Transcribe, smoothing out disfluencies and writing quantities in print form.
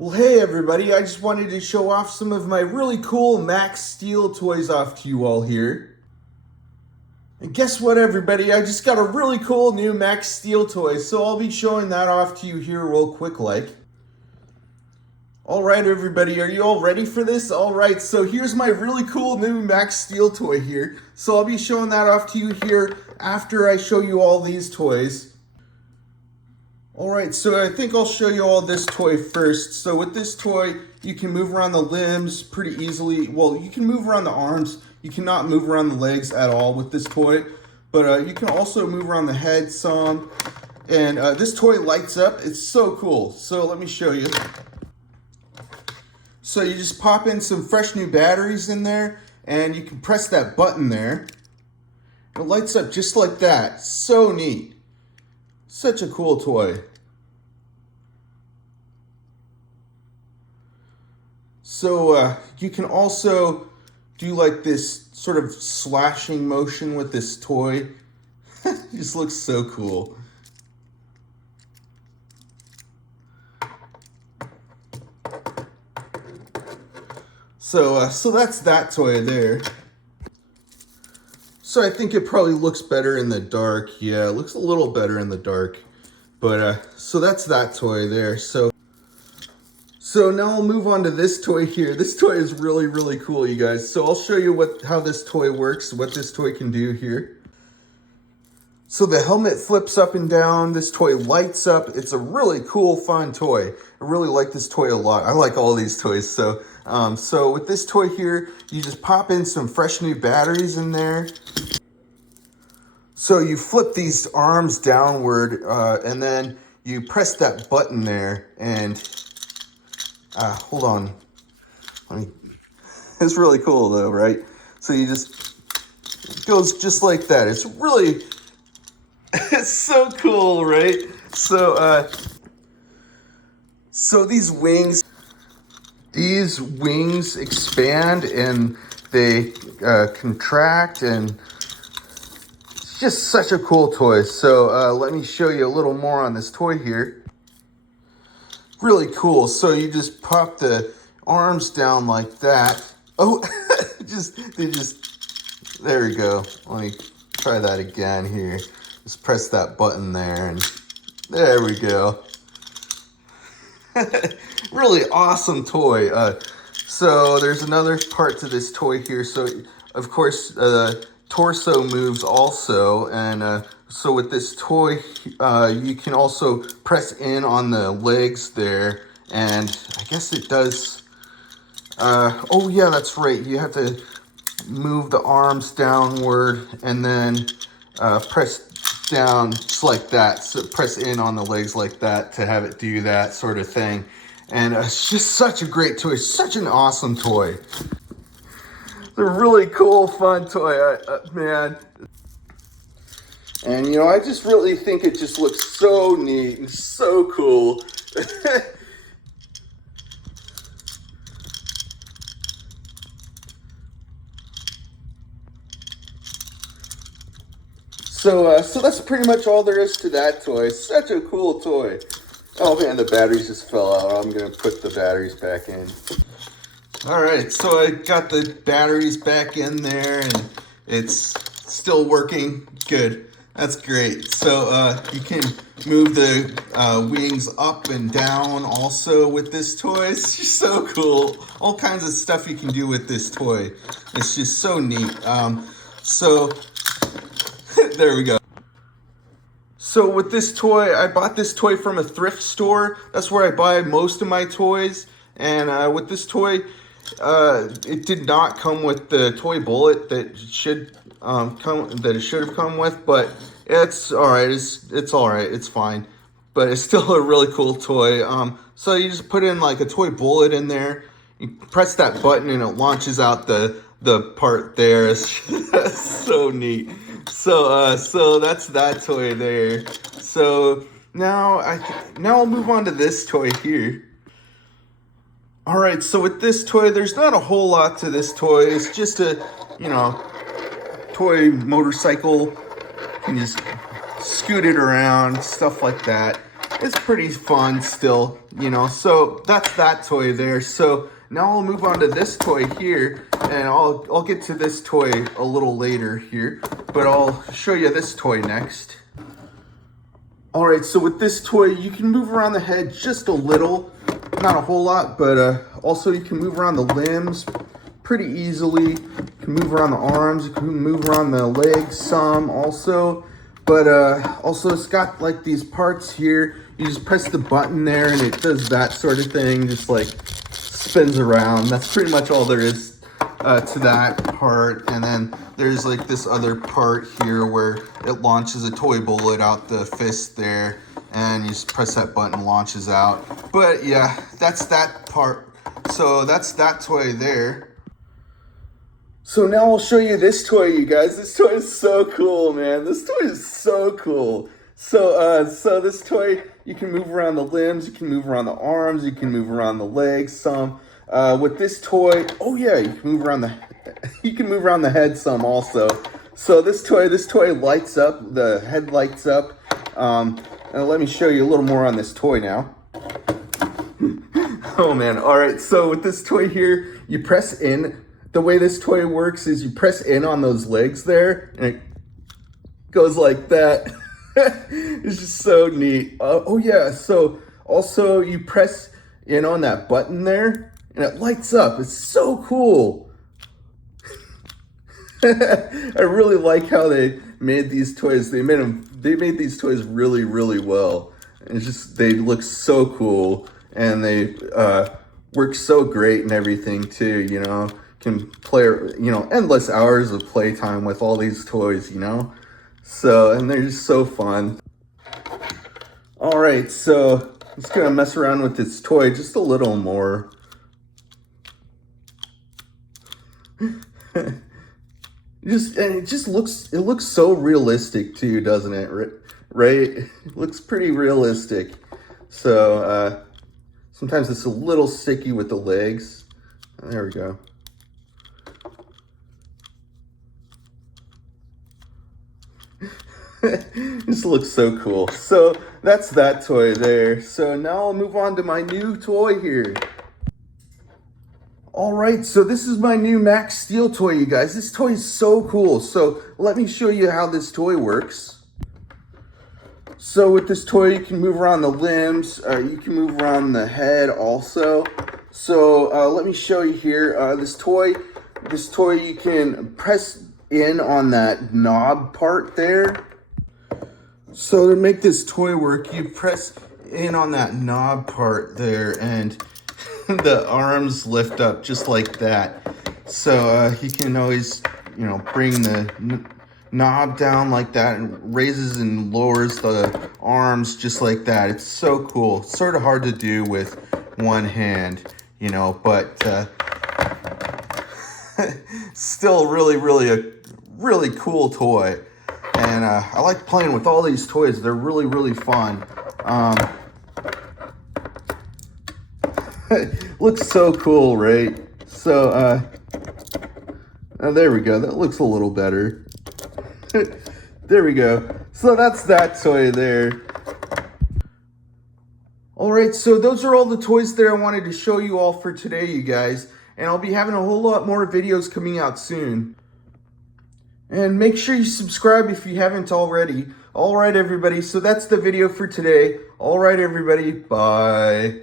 Well, hey everybody, I just wanted to show off some of my really cool Max Steel toys off to you all here. And guess what everybody, I just got a really cool new Max Steel toy, so I'll be showing that off to you here real quick like. Alright everybody, are you all ready for this? Alright, so here's my really cool new Max Steel toy here. So I'll be showing that off to you here after I show you all these toys. Alright, so I think I'll show you all this toy first. So with this toy, you can move around the limbs pretty easily. Well, you can move around the arms. You cannot move around the legs at all with this toy. But you can also move around the head some. And this toy lights up. It's so cool. So let me show you. So you just pop in some fresh new batteries in there. And you can press that button there. It lights up just like that. So neat. Such a cool toy. So you can also do like this sort of slashing motion with this toy. It just looks so cool. So that's that toy there. So I think it probably looks better in the dark. Yeah, it looks a little better in the dark. But so that's that toy there. So now I'll move on to this toy here. This toy is really, really cool, you guys. So I'll show you how this toy works, what this toy can do here. So the helmet flips up and down. This toy lights up. It's a really cool, fun toy. I really like this toy a lot. I like all these toys. So with this toy here, you just pop in some fresh new batteries in there. So you flip these arms downward and then you press that button there and hold on. It's really cool though, right? So you just, it goes just like that. It's really, it's so cool, right? So these wings expand and they contract, and it's just such a cool toy. So let me show you a little more on this toy here. Really cool. So you just pop the arms down like that. Oh, there we go. Let me try that again here. Just press that button there and there we go. Really awesome toy. So there's another part to this toy here. So of course, torso moves also, and so with this toy, you can also press in on the legs there, and I guess it does, oh yeah, that's right, you have to move the arms downward and then press down just like that, so press in on the legs like that to have it do that sort of thing. And it's just such a great toy, such an awesome toy. It's a really cool, fun toy, man. And, you know, I just really think it just looks so neat and so cool. So that's pretty much all there is to that toy. Such a cool toy. Oh man, the batteries just fell out. I'm gonna put the batteries back in. All right, so I got the batteries back in there and it's still working. Good. That's great. So you can move the wings up and down also with this toy. It's just so cool. All kinds of stuff you can do with this toy. It's just so neat. So there we go. So with this toy, I bought this toy from a thrift store. That's where I buy most of my toys. And with this toy, it did not come with the toy bullet that it should have come with, but it's all right. It's all right. It's fine, but it's still a really cool toy. So you just put in like a toy bullet in there. You press that button and it launches out the part there. It's so neat. So that's that toy there. So now I'll move on to this toy here. All right, so with this toy, there's not a whole lot to this toy. It's just a, you know, toy motorcycle. You can just scoot it around, stuff like that. it's pretty fun still, you know. So that's that toy there. So now I'll move on to this toy here, and I'll get to this toy a little later here, but I'll show you this toy next. All right, so with this toy, you can move around the head just a little, not a whole lot, but also you can move around the limbs pretty easily. You can move around the arms, you can move around the legs some also, but also it's got like these parts here. You just press the button there and it does that sort of thing, just like spins around. That's pretty much all there is to that part. And then there's like this other part here where it launches a toy bullet out the fist there, and you just press that button, launches out. But yeah, that's that part. So that's that toy there. So now I'll show you this toy, you guys. This toy is so cool, man. This toy is so cool. So this toy, you can move around the limbs, you can move around the arms, you can move around the legs some. With this toy, oh yeah, you can move around the head some also. So this toy lights up, the head lights up. And let me show you a little more on this toy now. Oh man, all right, so with this toy here, you press in. The way this toy works is you press in on those legs there, and it goes like that. It's just so neat. Oh yeah, so also you press in on that button there, and it lights up. It's so cool. I really like how they made these toys. They made these toys really, really well. It's just, they look so cool, and they work so great and everything too, you know. Can play, you know, endless hours of playtime with all these toys, you know. So, and they're just so fun. All right, so I'm just gonna mess around with this toy just a little more. It looks so realistic too, doesn't it? Right? It looks pretty realistic. So sometimes it's a little sticky with the legs. There we go. This looks so cool. So that's that toy there. So now I'll move on to my new toy here. All right, so this is my new Max Steel toy, you guys. This toy is so cool. So let me show you how this toy works. So with this toy, you can move around the limbs. You can move around the head also. So let me show you here. This toy, you can press in on that knob part there. So to make this toy work, you press in on that knob part there, and the arms lift up just like that. So you can always, you know, bring the knob down like that, and raises and lowers the arms just like that. It's so cool. It's sort of hard to do with one hand, you know, but still really cool toy. And I like playing with all these toys. They're really fun. Looks so cool, right? So there we go. That looks a little better. There we go. So that's that toy there. All right, so those are all the toys that I wanted to show you all for today, you guys. And I'll be having a whole lot more videos coming out soon. And make sure you subscribe if you haven't already. All right, everybody. So that's the video for today. All right, everybody. Bye.